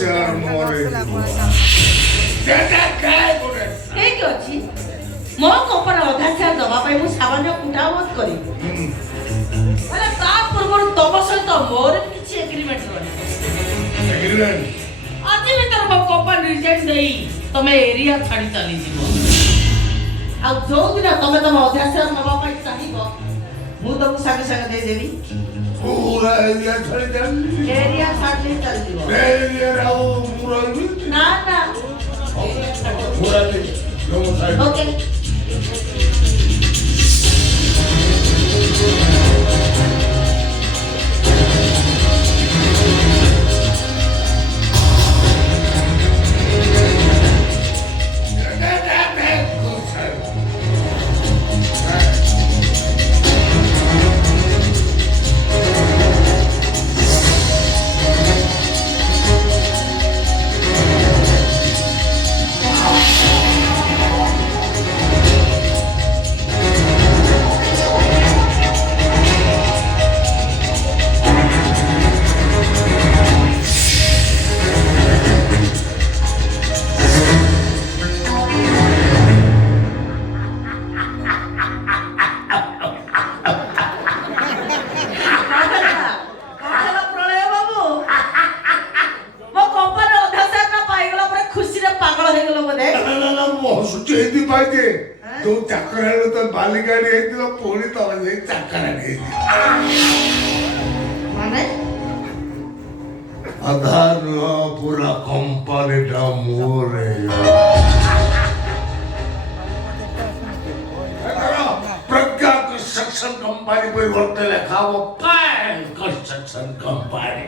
Share मोरे जेटा काय करे ठीक अछि मो कोपर अधा शेयर दबा पाई मु सामान्य कुटावत करी माने ता पूर्व तम सहित मोर किछि एग्रीमेंट रहनी एग्रीमेंट आज भीतर मो कोपर रिजेक्ट देई तमे एरिया छाड़ी चली जीवो आ जो दिन तमे तम अधा शेयर नबा पाई चाहिबो मु तुमको संगे संगे दे देबी पूरा एरिया छाड़ी चली एरिया छाड़ी चली जीवो एरिया राव पूरा ना ना पूरा ले ओके जो चक्कर तो बालिकाड़ी है पुणी तम चक्कर माने आधा पूरा कंपनी मोरे प्रज्ञा कंस्ट्रक्शन कंपनी परिवर्तन लिखा वो पायल कंस्ट्रक्शन कंपनी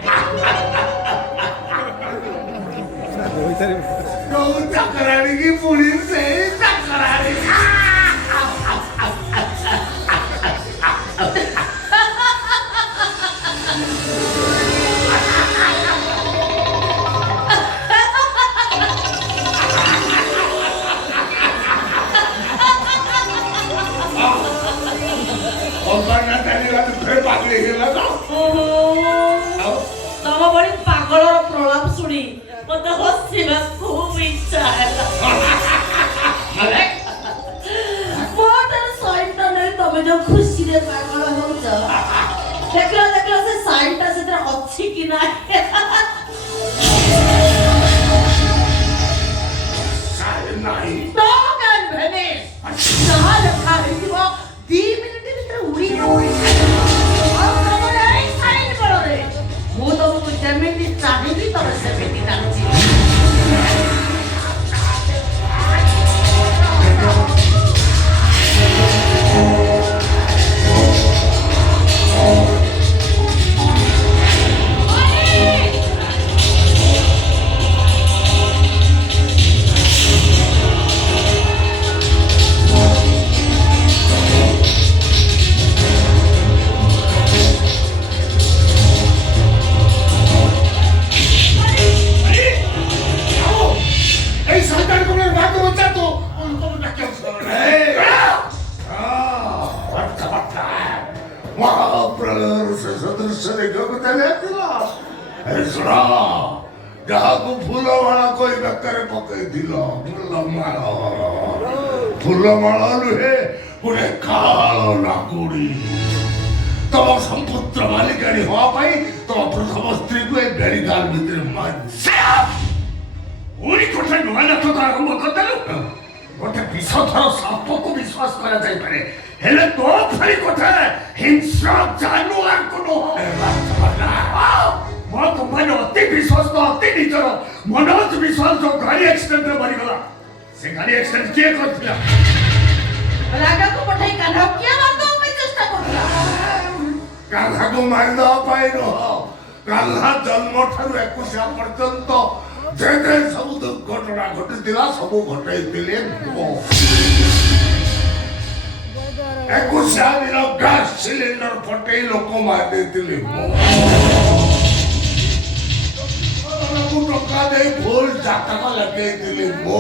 तो चक्राणी की पुणी से चक्राणी तम बड़ी पागल प्रलाप शुणी मत हसवा खूब इच्छा है साइड नहीं तुम जो खुशी रे पागल होच देखलो से साइड से अच्छी कि ना नहीं तो कैन भेनिस जहां रखा है वो 2 मिनट भीतर उड़ी और तुम नहीं साइड करो रे मु तुमको जेमिति चाहिए तब सेमिति डालची जहां फूलमाला कोई बेकर पकई फूलमाला नुहे गोटे काल नाकुड़ी तम संपुत्र मालिकाणी हवा पाई तम प्रथम स्त्री को बेड़ीगाल भितर आरंभ करदेलु गोटे विषधर साप को विश्वास करा जाई पारे हेले तो फरी कथा हिंसा जानवर को मो तुम्हारे अति विश्वास तो अति निजर मनोज विश्वास जो गाड़ी एक्सीडेंट में मरी गला से गाड़ी एक्सीडेंट किए करथिला राजा को पठाई कान्हा किया मार दो मैं चेष्टा करला कान्हा को मार दो पाई न कान्हा जन्म ठारू 21 पर्यंत जे जे सब दुर्घटना घटिथिला सब घटाइथिले मो 21 दिन गैस सिलेंडर फटई लोक मार देथिले मो टका दे भूल जातक लगे दिले मो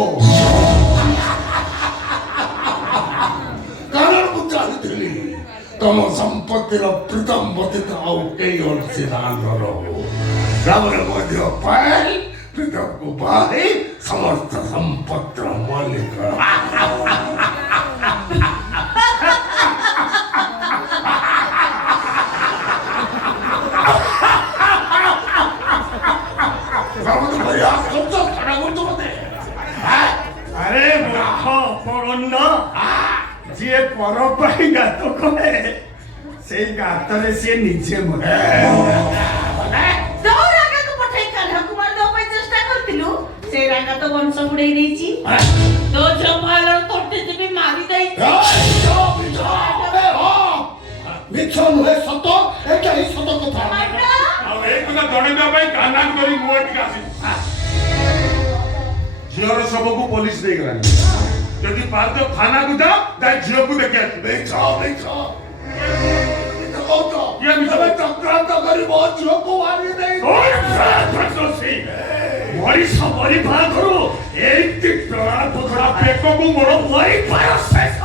कारण को चाहती तम संपत्तिर प्रीतम बदित आउ कई और सिद्धांत रहो रावण मध्य पायल ତାକୁ ବାହି ସମସ୍ତ ସମ୍ପତ୍ତିର ମାଲିକ। আরে মূর্খ অপরণ্য, যে পর পাই গাত করে সেই গাতরে সে নিজে মরে। ଯୋଉ ରାଗାକୁ ପଠେଇ କାହ୍ନାକୁ ମାରିଦେବା ପାଇଁ ଚେଷ୍ଟା କରିଥିଲୁ ସେ ରାଗା ତ ବଂଶ ବୁଡେଇ ଦେଇଛି। ତୋ ଜମାର ତୋଟେ ଯିବି ମାରି ଦେଇଛି। ମିଛ ନୁହେଁ, ସତ। ଏଇଟା ହିଁ ସତ କଥା। ଆଉ ଏଇ କଥା ଜଣେଇବା ପାଇଁ କାହ୍ନା କରି ମୁଁ ଏଠିକି ଆସିଛି। ଝିଅର ଶବକୁ ପୋଲିସ ନେଇଗଲାଣି। ଯଦି ପାରୁଛ ଥାନାକୁ ଯାଅ, ଯାଇ ଝିଅକୁ ଦେଖି ଆସ। ମିଛ ମିଛ କହୁଛ। ତମେ ଚକ୍ରାନ୍ତ କରି ମୋ ଝିଅକୁ ମାରି ଦେଇ ମଣିଷ ମରିବା ଆଗରୁ ଏଇଠି ଟଣା ପକଡ଼ା ବେକକୁ ମୋର ମରିବାର ଶେଷ।